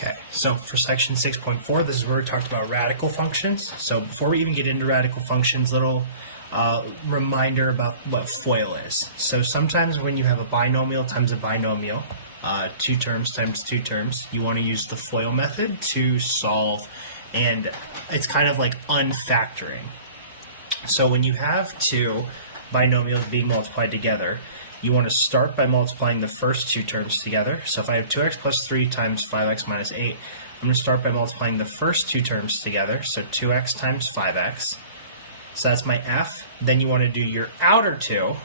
Okay, so for section 6.4, this is where we talked about radical functions. So before we even get into radical functions, little reminder about what FOIL is. So sometimes when you have a binomial times a binomial, two terms times two terms, you want to use the FOIL method to solve, and it's kind of like unfactoring. So when you have two binomials being multiplied together, you want to start by multiplying the first two terms together. So if I have 2x plus 3 times 5x minus 8, I'm going to start by multiplying the first two terms together. So 2x times 5x. So that's my f. Then you want to do your outer two,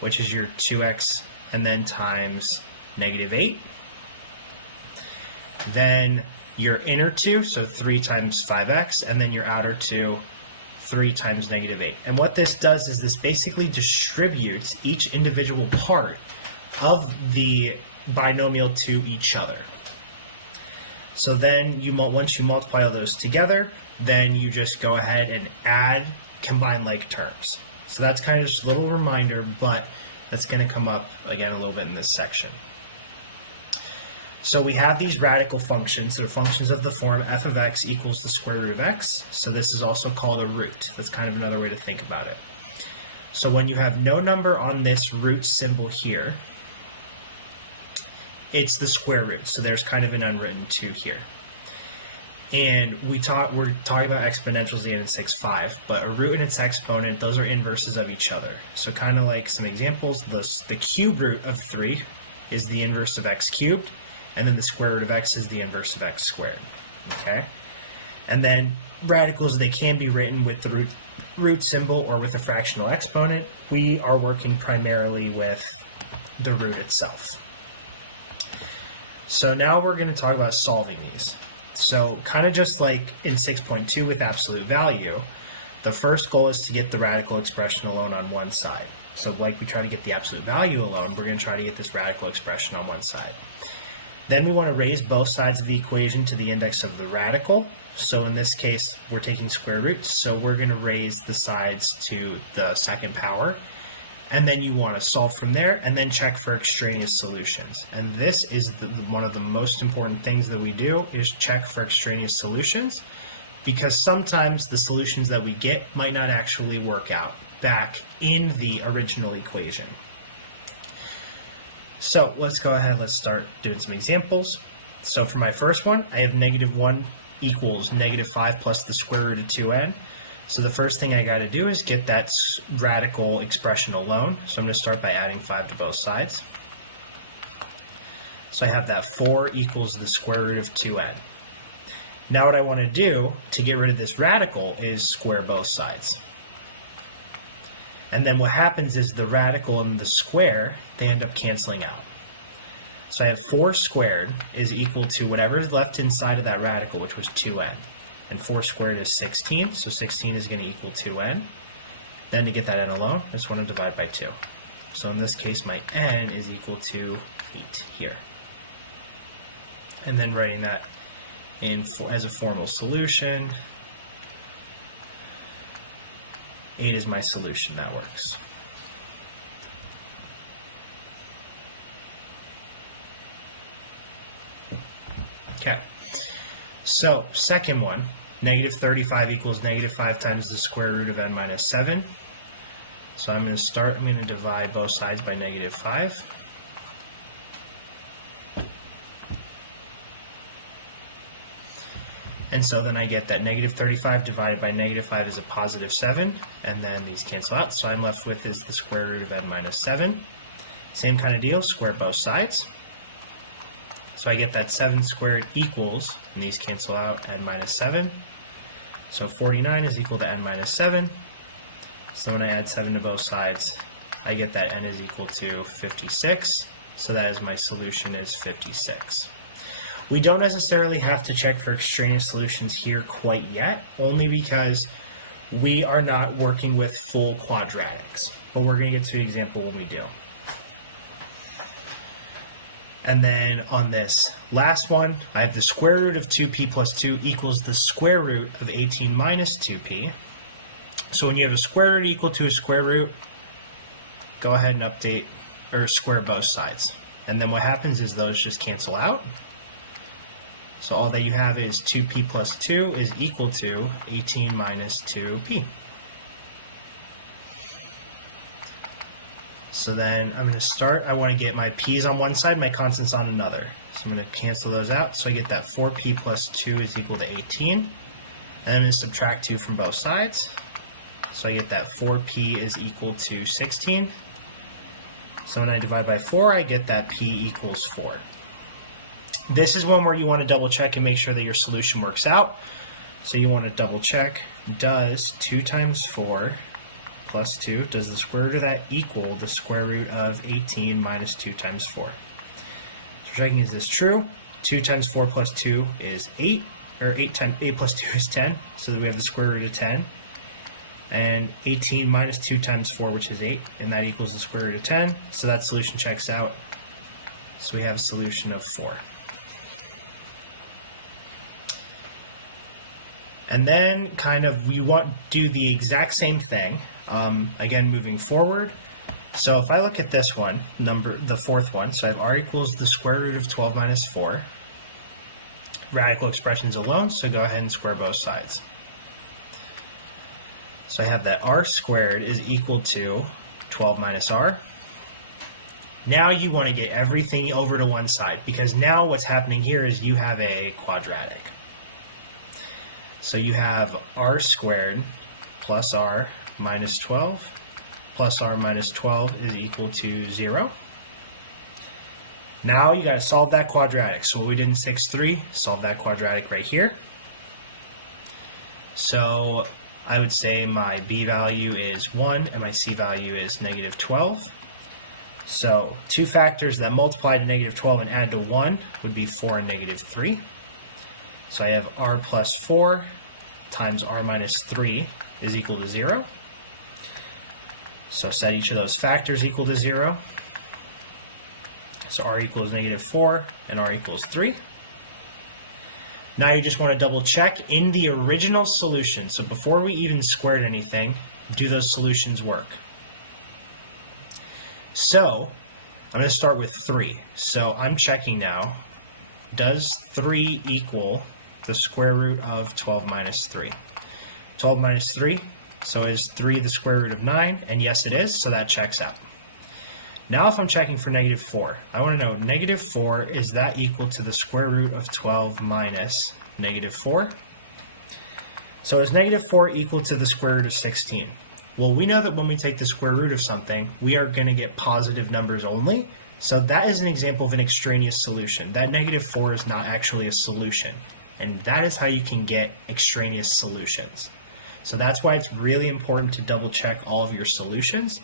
which is your 2x and then times negative 8. Then your inner two, so 3 times 5x, and then your outer two, 3 times negative 8. And what this does is this basically distributes each individual part of the binomial to each other. So then once you multiply all those together, then you just go ahead and add combined like terms. So that's kind of just a little reminder, but that's going to come up again a little bit in this section. So we have these radical functions. They're functions of the form f of x equals the square root of x. So this is also called a root. That's kind of another way to think about it. So when you have no number on this root symbol here, it's the square root. So there's kind of an unwritten 2 here. And we're talking about exponentials again in 6.5, but a root and its exponent, those are inverses of each other. So kind of like some examples, the cube root of 3 is the inverse of x cubed, and then the square root of x is the inverse of x squared, okay? And then radicals, they can be written with the root symbol or with a fractional exponent. We are working primarily with the root itself. So now we're going to talk about solving these. So kind of just like in 6.2 with absolute value, the first goal is to get the radical expression alone on one side. So like we try to get the absolute value alone, we're going to try to get this radical expression on one side. Then we want to raise both sides of the equation to the index of the radical. So in this case, we're taking square roots, so we're going to raise the sides to the second power. And then you want to solve from there and then check for extraneous solutions. And this is one of the most important things that we do, is check for extraneous solutions, because sometimes the solutions that we get might not actually work out back in the original equation. So let's go ahead, let's start doing some examples. So for my first one, I have -1 equals -5 plus the square root of 2n. So the first thing I got to do is get that radical expression alone. So I'm going to start by adding 5 to both sides. So I have that 4 equals the square root of 2n. Now what I want to do to get rid of this radical is square both sides. And then what happens is the radical and the square, they end up canceling out. So I have 4 squared is equal to whatever is left inside of that radical, which was 2n. And 4 squared is 16, so 16 is going to equal 2n. Then to get that n alone, I just want to divide by 2. So in this case, my n is equal to 8 here. And then writing that in as a formal solution, 8 is my solution. That works. Okay. So second one, -35 equals -5 times the square root of n minus 7. So I'm going to divide both sides by -5. And so then I get that -35 divided by -5 is a +7, and then these cancel out. So I'm left with is the square root of n minus 7. Same kind of deal, square both sides. So I get that 7 squared equals, and these cancel out, n minus 7. So 49 is equal to n minus 7. So when I add 7 to both sides, I get that n is equal to 56. So that is my solution is 56. We don't necessarily have to check for extraneous solutions here quite yet, only because we are not working with full quadratics. But we're going to get to the example when we do. And then on this last one, I have the square root of 2p plus 2 equals the square root of 18 minus 2p. So when you have a square root equal to a square root, go ahead and update or square both sides. And then what happens is those just cancel out. So all that you have is 2p plus 2 is equal to 18 minus 2p. So then I'm going to start, I want to get my p's on one side, my constants on another. So I'm going to cancel those out. So I get that 4p plus 2 is equal to 18. And I'm going to subtract 2 from both sides. So I get that 4p is equal to 16. So when I divide by 4, I get that p equals 4. This is one where you want to double check and make sure that your solution works out. So you want to double check, does 2 times 4 plus 2, does the square root of that equal the square root of 18 minus 2 times 4? So checking, is this true? 2 times 4 plus 2 is 8, or 8 plus 2 is 10, so that we have the square root of 10. And 18 minus 2 times 4, which is 8, and that equals the square root of 10, so that solution checks out. So we have a solution of 4. And then kind of we want to do the exact same thing, again moving forward. So if I look at this one, the fourth one, so I have r equals the square root of 12 minus 4. Radical expressions alone, so go ahead and square both sides. So I have that r squared is equal to 12 minus r. Now you want to get everything over to one side, because now what's happening here is you have a quadratic. So you have r squared plus r minus 12 plus r minus 12 is equal to 0. Now you got to solve that quadratic. So what we did in 6.3, solve that quadratic right here. So I would say my b value is 1 and my c value is negative 12. So two factors that multiply to negative 12 and add to 1 would be 4 and negative 3. So I have r plus 4 times r minus 3 is equal to 0. So set each of those factors equal to 0. So r equals negative 4 and r equals 3. Now you just want to double check in the original solution. So before we even squared anything, do those solutions work? So I'm going to start with 3. So I'm checking now, does 3 equal the square root of 12 minus 3? 12 minus 3, so is 3 the square root of 9? And yes, it is, so that checks out. Now if I'm checking for negative 4, I want to know negative 4, is that equal to the square root of 12 minus negative 4? So is negative 4 equal to the square root of 16? Well, we know that when we take the square root of something, we are going to get positive numbers only. So that is an example of an extraneous solution. That negative 4 is not actually a solution. And that is how you can get extraneous solutions. So that's why it's really important to double check all of your solutions,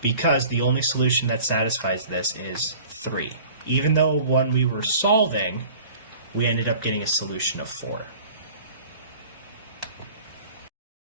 because the only solution that satisfies this is 3. Even though when we were solving, we ended up getting a solution of 4.